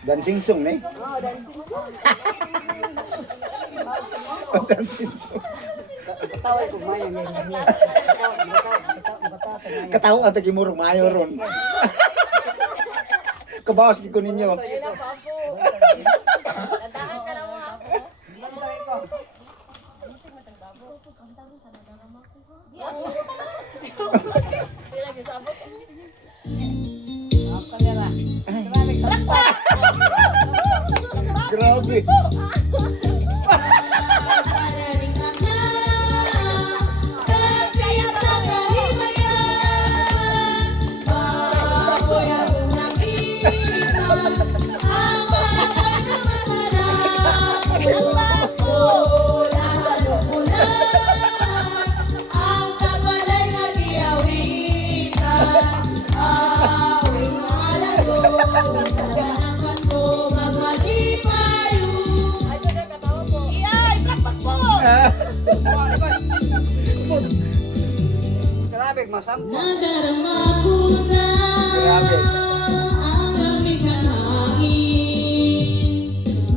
Dancing song eh. Oo, dancing ko. Dancing song. Tawag ko maya ngayon. Katawa ang tagimurong mayo ron. Kabawas ko ninyo. Ayun na, papo. Tandaan ka na mga ako. Grabe. Grabe, masampo. Nadarama ko na Grabe. ang lamig ng hangin.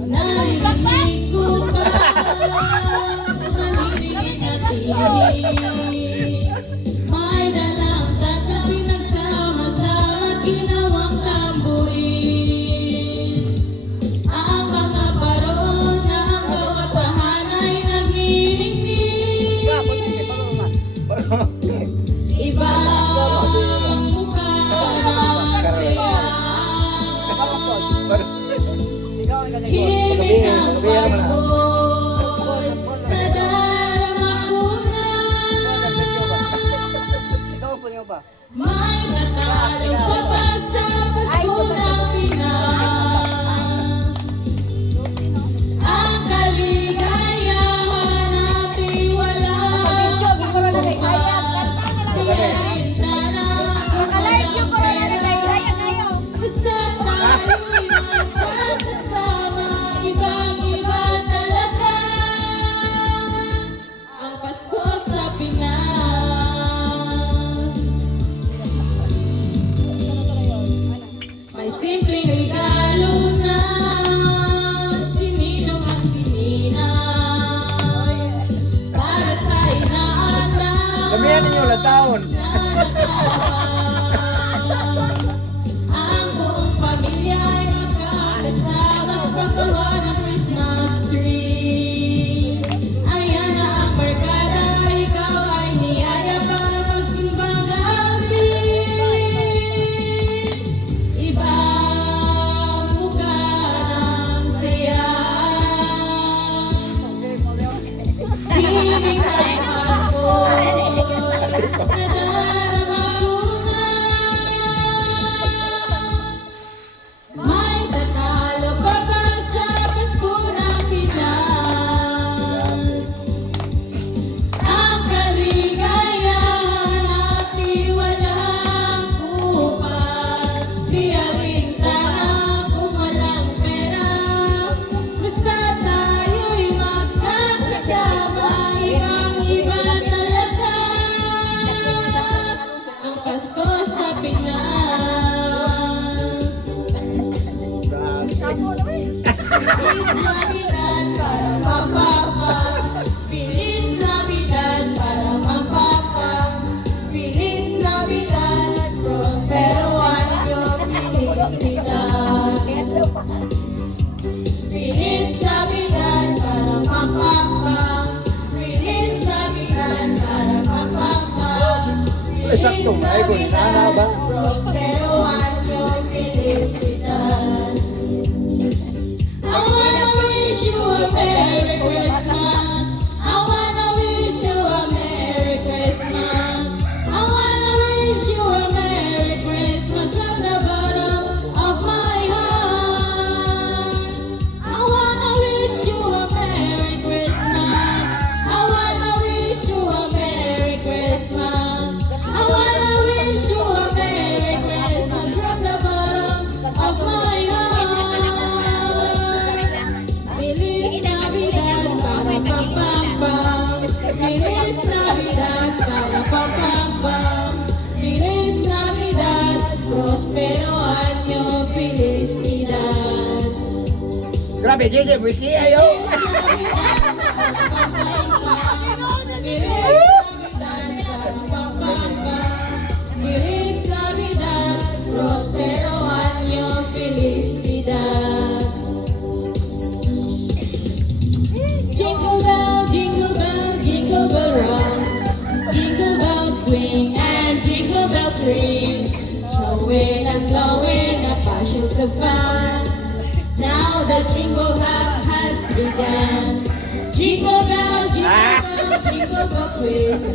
Narinig ko pa malilig na tinig. May dalang tasa pinagsama-sama ginawang tamburin. Ang mga baron ng bawat tahanay nagnginignig. Ibang mukha ng saya. Sigawan ka din. Himig ng pagkoy, nadarama ko na Sigawan po niyo ba? may natalo pa ba sa Pasko ng Pinas. Ang kaligayahan natin walang pinalintana. Basta tayo'y magkakasama, ibang-iba talaga ang Pasko sa Pinas. May simpleng regalo na sininong ang sininan para sa inaanak. Damihan ninyo na taon. Ang buong pamilya ay magkakasama sa paggawa ng Christmas tree. Ayan na ang barkada, ikaw ay niyaya para magsimbang gabi. Ibang mukha ng saya. Himig ng Pasko, nadarama ko na. May tatalo pa ba sa Pasko ng Pinas? Ang kaligayahan natin walang kupas. Di alintana kung walang pera. Basta tayo'y magkakasama, ibang-iba talaga ang Pasko sa Pinas. Feliz Navidad para Mapapa. Feliz Navidad para Mapapa. Feliz Navidad, prospero año, felicidad. Feliz Navidad para Mapapa. Feliz Navidad para Mapapa. Ay, sakto nga, ay, kung inana ba? Prospero año, felicidad. I wanna wish you a Merry Christmas. I wanna wish you a Merry Christmas. I wanna wish you a Merry Christmas from the bottom of my heart. I wanna wish you a Merry Christmas. I wanna wish you a Merry Christmas. I wanna wish you a Merry Grabe, Jeje, wiki ayo. Feliz Navidad, próspero año, felicidad. Jingle bell rock. Jingle bells swing and jingle bells ring. Snowing and blowing a passions of fun. Now the jingle hop has begun. Jingle bell, jingle bell twist.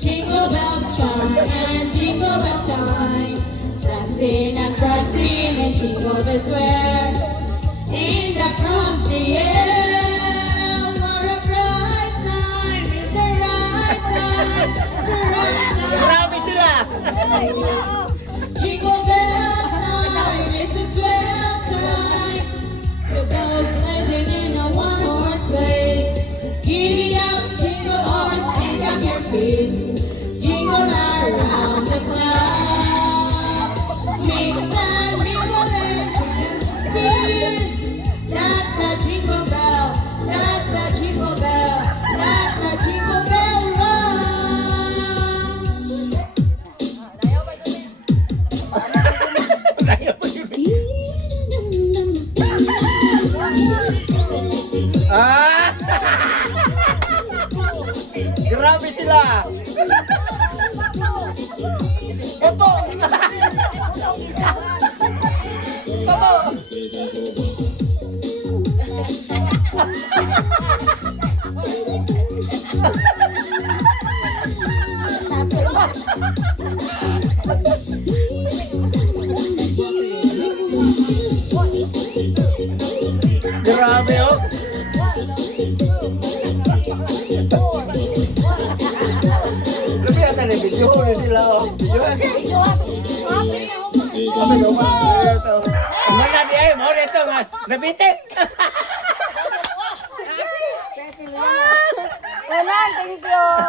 Jingle bells chime and jingle bell time. Dancing and prancing in Jingle Bell Square. In the frosty air, what a bright time! It's a right time! It's a right time! Grabe sila. Jingle bell time, it's a swell time to go sledding in a one-horse sleigh. Giddy up, jingle horse, pick up your feet, jingle around the clock. Mix and mingle and jingle. That's the jingle bell, that's the jingle bell, that's the jingle bell run. Layo pa yun. Ah! Grabe sila. Opo. Grabe oh. Labi ata na video na sila oh. Video Kami daw man. Mana di ay mo dito nga. Nabitin. Kanan, thank you.